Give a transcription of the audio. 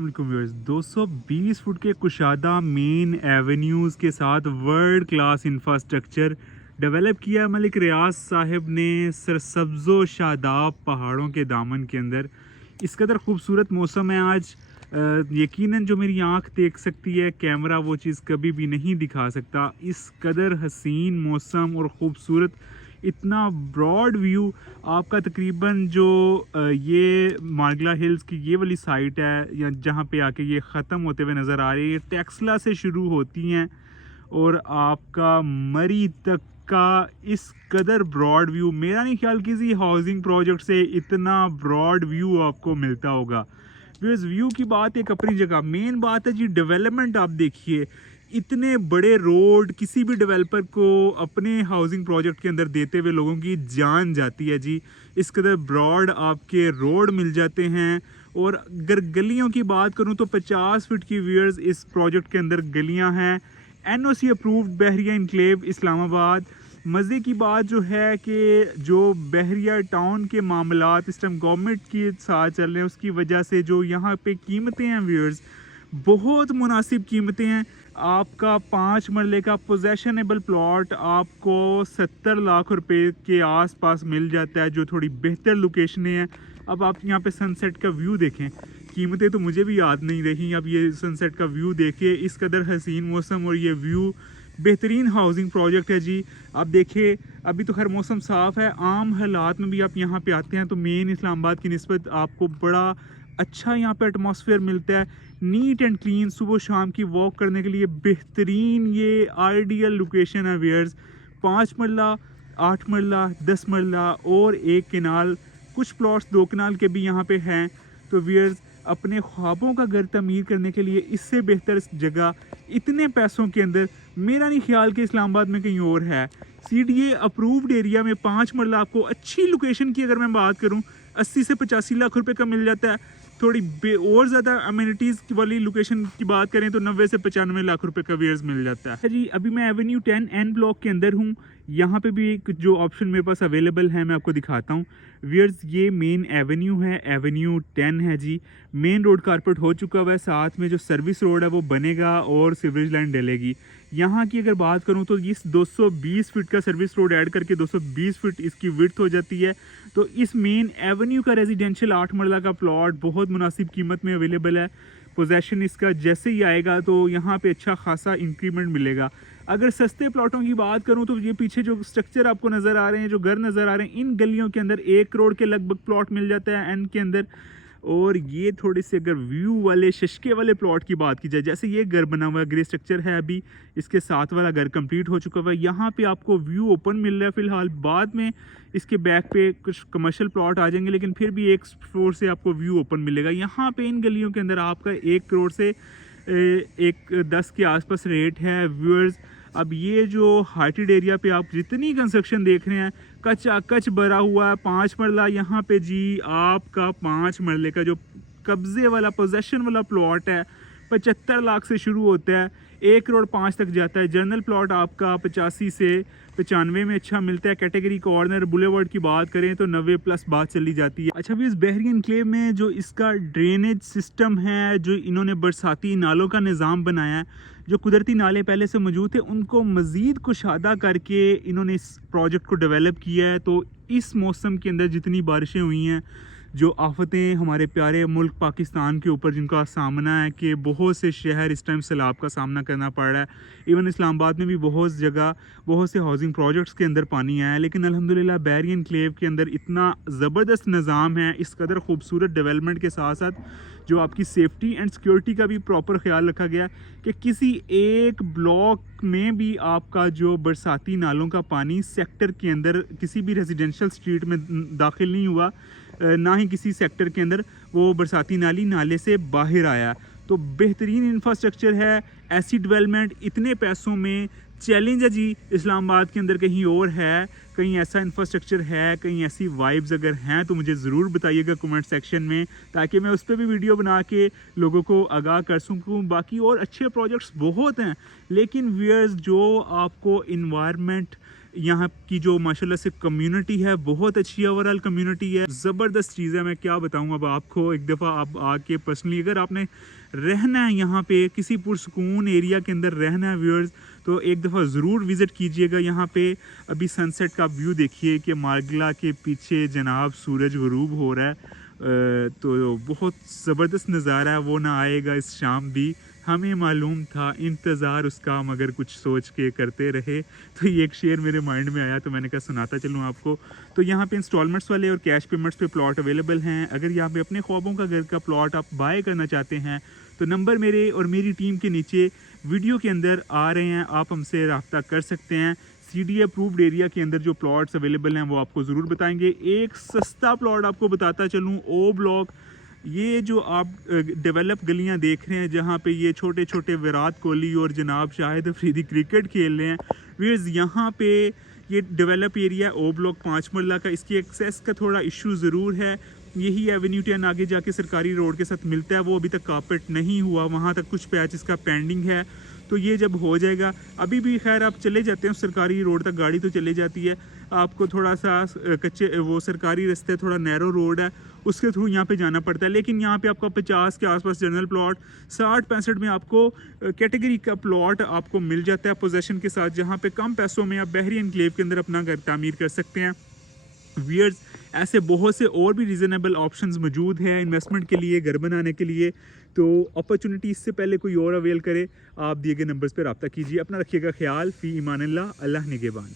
Viewers 220 foot के कुशादा main avenues के साथ वर्ल्ड क्लास इंफ्रास्ट्रक्चर डेवलप किया है मलिक रियाज साहब ने सरसब्ज़ो शादाब पहाड़ों के दामन के अंदर। इस कदर खूबसूरत मौसम है आज, यकीनन जो मेरी आंख देख सकती है कैमरा वो चीज़ कभी भी नहीं दिखा सकता। इस कदर हसीन मौसम और ख़ूबसूरत इतना ब्रॉड व्यू आपका तकरीबन जो ये मार्गला हिल्स की ये वाली साइट है या जहाँ पे आके ये ख़त्म होते हुए नज़र आ रही है, टेक्सला से शुरू होती हैं और आपका मरी तक का इस कदर ब्रॉड व्यू, मेरा नहीं ख्याल किसी हाउसिंग प्रोजेक्ट से इतना ब्रॉड व्यू आपको मिलता होगा। व्यू की बात एक अपनी जगह, मेन बात है जी डेवलपमेंट। आप देखिए इतने बड़े रोड किसी भी डेवलपर को अपने हाउसिंग प्रोजेक्ट के अंदर देते हुए लोगों की जान जाती है जी। इस कदर ब्रॉड आपके रोड मिल जाते हैं। और अगर गलियों की बात करूं तो 50 फीट की व्यूअर्स इस प्रोजेक्ट के अंदर गलियां हैं। NOC अप्रूव्ड बहरिया इनक्लेव इस्लामाबाद। मज़े की बात जो है कि जो बहरिया टाउन के मामलात इस टाइम गवर्नमेंट के साथ चल रहे हैं, उसकी वजह से जो यहाँ पे कीमतें हैं व्यूअर्स, बहुत मुनासिब कीमतें हैं। आपका 5 मरले का पोजेशनेबल प्लॉट आपको 70 लाख रुपए के आसपास मिल जाता है, जो थोड़ी बेहतर लोकेशनें हैं। अब आप यहाँ पे सनसेट का व्यू देखें, कीमतें तो मुझे भी याद नहीं रही। अब ये सनसेट का व्यू देखिए, इस कदर हसीन मौसम और ये व्यू, बेहतरीन हाउसिंग प्रोजेक्ट है जी। आप देखिए अभी तो खैर मौसम साफ़ है, आम हालात में भी आप यहाँ पे आते हैं तो मेन इस्लामाबाद की निस्बत आपको बड़ा अच्छा यहाँ पे एटमॉस्फेयर मिलता है, नीट एंड क्लीन। सुबह शाम की वॉक करने के लिए बेहतरीन ये आइडियल लोकेशन है व्यूअर्स। 5 मरला, 8 मरला, 10 मरला और एक किनाल, कुछ प्लॉट्स 2 किनाल के भी यहाँ पे हैं। तो व्यूअर्स अपने ख्वाबों का घर तमीर करने के लिए इससे बेहतर जगह इतने पैसों के अंदर मेरा नहीं ख्याल कि इस्लामाबाद में कहीं और है। CDA अप्रूव्ड एरिया में 5 मरला आपको अच्छी लोकेशन की अगर मैं बात करूं 80 से 85 लाख रुपए का मिल जाता है। थोड़ी और ज़्यादा अमेनिटीज़ वाली लोकेशन की बात करें तो 90 से 95 लाख रुपए का वेयर्स मिल जाता है जी। अभी मैं एवेन्यू 10N ब्लॉक के अंदर हूँ। यहाँ पे भी एक जो ऑप्शन मेरे पास अवेलेबल है मैं आपको दिखाता हूँ व्यूअर्स। ये मेन एवेन्यू है, एवेन्यू 10 है जी। मेन रोड कारपेट हो चुका हुआ है, साथ में जो सर्विस रोड है वो बनेगा और सीवरेज लाइन डलेगी। यहाँ की अगर बात करूँ तो इस 220 फीट का सर्विस रोड ऐड करके 220 फीट इसकी विड्थ हो जाती है। तो इस मेन एवेन्यू का रेजिडेंशियल 8 मरला का प्लॉट बहुत मुनासिब कीमत में अवेलेबल है। पोजेशन इसका जैसे ही आएगा तो यहाँ पे अच्छा खासा इंक्रीमेंट मिलेगा। अगर सस्ते प्लॉटों की बात करूँ तो ये पीछे जो स्ट्रक्चर आपको नज़र आ रहे हैं, जो घर नज़र आ रहे हैं, इन गलियों के अंदर 1 करोड़ के लगभग प्लॉट मिल जाता है एन के अंदर। और ये थोड़े से अगर व्यू वाले शशके वाले प्लॉट की बात की जाए, जैसे ये घर बना हुआ है, ग्रे स्ट्रक्चर है, अभी इसके साथ वाला घर कंप्लीट हो चुका हुआ है। यहाँ पे आपको व्यू ओपन मिल रहा है फिलहाल, बाद में इसके बैक पे कुछ कमर्शियल प्लॉट आ जाएंगे, लेकिन फिर भी एक फ्लोर से आपको व्यू ओपन मिलेगा। यहाँ पे इन गलियों के अंदर आपका 1 करोड़ से 1-10 के आसपास रेट है व्यूअर्स। अब ये जो हार्टेड एरिया पे आप जितनी कंस्ट्रक्शन देख रहे हैं कच्चा कच भरा हुआ है। 5 मरला यहाँ पे जी आपका 5 मरले का जो कब्जे वाला पोजेशन वाला प्लॉट है 75 लाख से शुरू होता है, 1 करोड़ 5 तक जाता है। जनरल प्लॉट आपका 85 से 95 में अच्छा मिलता है। कैटेगरी कॉर्नर बुलेवर्ड की बात करें तो 90 प्लस बात चली जाती है। अच्छा भी इस बहरिया इनक्लेव में जो इसका ड्रेनेज सिस्टम है, जो इन्होंने बरसाती नालों का निज़ाम बनाया है, जो कुदरती नाले पहले से मौजूद थे उनको मज़ीद कुशादा करके इन्होंने इस प्रोजेक्ट को डेवलप किया है। तो इस मौसम के अंदर जितनी बारिशें हुई हैं, जो आफतें हमारे प्यारे मुल्क पाकिस्तान के ऊपर जिनका सामना है कि बहुत से शहर इस टाइम सैलाब का सामना करना पड़ रहा है। इवन इस्लामाबाद में भी बहुत जगह बहुत से हाउसिंग प्रोजेक्ट्स के अंदर पानी आया है, लेकिन अल्हम्दुलिल्लाह बहरिया इनक्लेव के अंदर इतना ज़बरदस्त निज़ाम है, इस कदर खूबसूरत डेवलपमेंट के साथ साथ जो आपकी सेफ्टी एंड सिक्योरिटी का भी प्रॉपर ख्याल रखा गया कि किसी एक ब्लॉक में भी आपका जो बरसाती नालों का पानी सेक्टर के अंदर किसी भी रेजिडेंशियल स्ट्रीट में दाखिल नहीं हुआ, ना ही किसी सेक्टर के अंदर वो बरसाती नाले से बाहर आया। तो बेहतरीन इंफ्रास्ट्रक्चर है, ऐसी डेवलपमेंट इतने पैसों में चैलेंज है जी। इस्लामाबाद के अंदर कहीं और है, कहीं ऐसा इंफ्रास्ट्रक्चर है, कहीं ऐसी वाइब्स अगर हैं तो मुझे ज़रूर बताइएगा कमेंट सेक्शन में, ताकि मैं उस पर भी वीडियो बना के लोगों को आगाह कर सकूँ। बाकी और अच्छे प्रोजेक्ट्स बहुत हैं, लेकिन व्यूअर्स जो आपको इन्वायरमेंट यहाँ की जो माशाल्लाह से कम्युनिटी है बहुत अच्छी ओवरऑल कम्युनिटी है, ज़बरदस्त चीज़ है। मैं क्या बताऊँ अब आपको, एक दफ़ा आप आके पर्सनली अगर आपने रहना है यहाँ पे किसी पुरसकून एरिया के अंदर रहना है व्यूअर्स, तो एक दफ़ा ज़रूर विज़िट कीजिएगा यहाँ पे। अभी सनसेट का व्यू देखिए कि मार्गला के पीछे जनाब सूरज ग़ुरूब हो रहा है, तो बहुत ज़बरदस्त नज़ारा है, वो ना आएगा इस शाम भी, हमें मालूम था, इंतज़ार उसका मगर कुछ सोच के करते रहे। तो ये एक शेर मेरे माइंड में आया तो मैंने कहा सुनाता चलूँ आपको। तो यहाँ पे इंस्टॉलमेंट्स वाले और कैश पेमेंट्स पे प्लॉट अवेलेबल हैं। अगर यहाँ पे अपने ख्वाबों का घर का प्लॉट आप बाय करना चाहते हैं तो नंबर मेरे और मेरी टीम के नीचे वीडियो के अंदर आ रहे हैं, आप हमसे रब्ता कर सकते हैं। CDA अप्रूव्ड एरिया के अंदर जो प्लॉट्स अवेलेबल हैं वो आपको ज़रूर बताएंगे। एक सस्ता प्लॉट आपको बताता चलूँ, O ब्लॉक, ये जो आप डेवलप गलियां देख रहे हैं जहाँ पे ये छोटे छोटे विराट कोहली और जनाब शाहिद अफरीदी क्रिकेट खेल रहे हैं वीर्स, यहाँ पे ये डेवलप एरिया O ब्लॉक 5 मरला का। इसकी एक्सेस का थोड़ा इशू ज़रूर है। यही एवेन्यू 10 आगे जाके सरकारी रोड के साथ मिलता है, वो अभी तक कारपेट नहीं हुआ, वहाँ तक कुछ पैच इसका पेंडिंग है। तो ये जब हो जाएगा, अभी भी खैर आप चले जाते हैं सरकारी रोड तक, गाड़ी तो चले जाती है, आपको थोड़ा सा कच्चे वो सरकारी रास्ते, थोड़ा नैरो रोड है, उसके थ्रू यहाँ पे जाना पड़ता है। लेकिन यहाँ पे आपका 50 के आसपास जनरल प्लॉट, 60-65 में आपको कैटेगरी का प्लॉट आपको मिल जाता है पोजेशन के साथ, जहाँ पे कम पैसों में आप बहरी एनक्लेव के अंदर अपना घर तामीर कर सकते हैं। वियर्स, ऐसे बहुत से और भी रीज़नेबल ऑप्शंस मौजूद हैं इन्वेस्टमेंट के लिए, घर बनाने के लिए। तो अपॉर्चुनिटी इससे पहले कोई और अवेल करे, आप दिए गए नंबर्स पर रब्ता कीजिए। अपना रखिएगा ख्याल, फ़ी ईमान अल्लाह, अल्लाह निगहबान।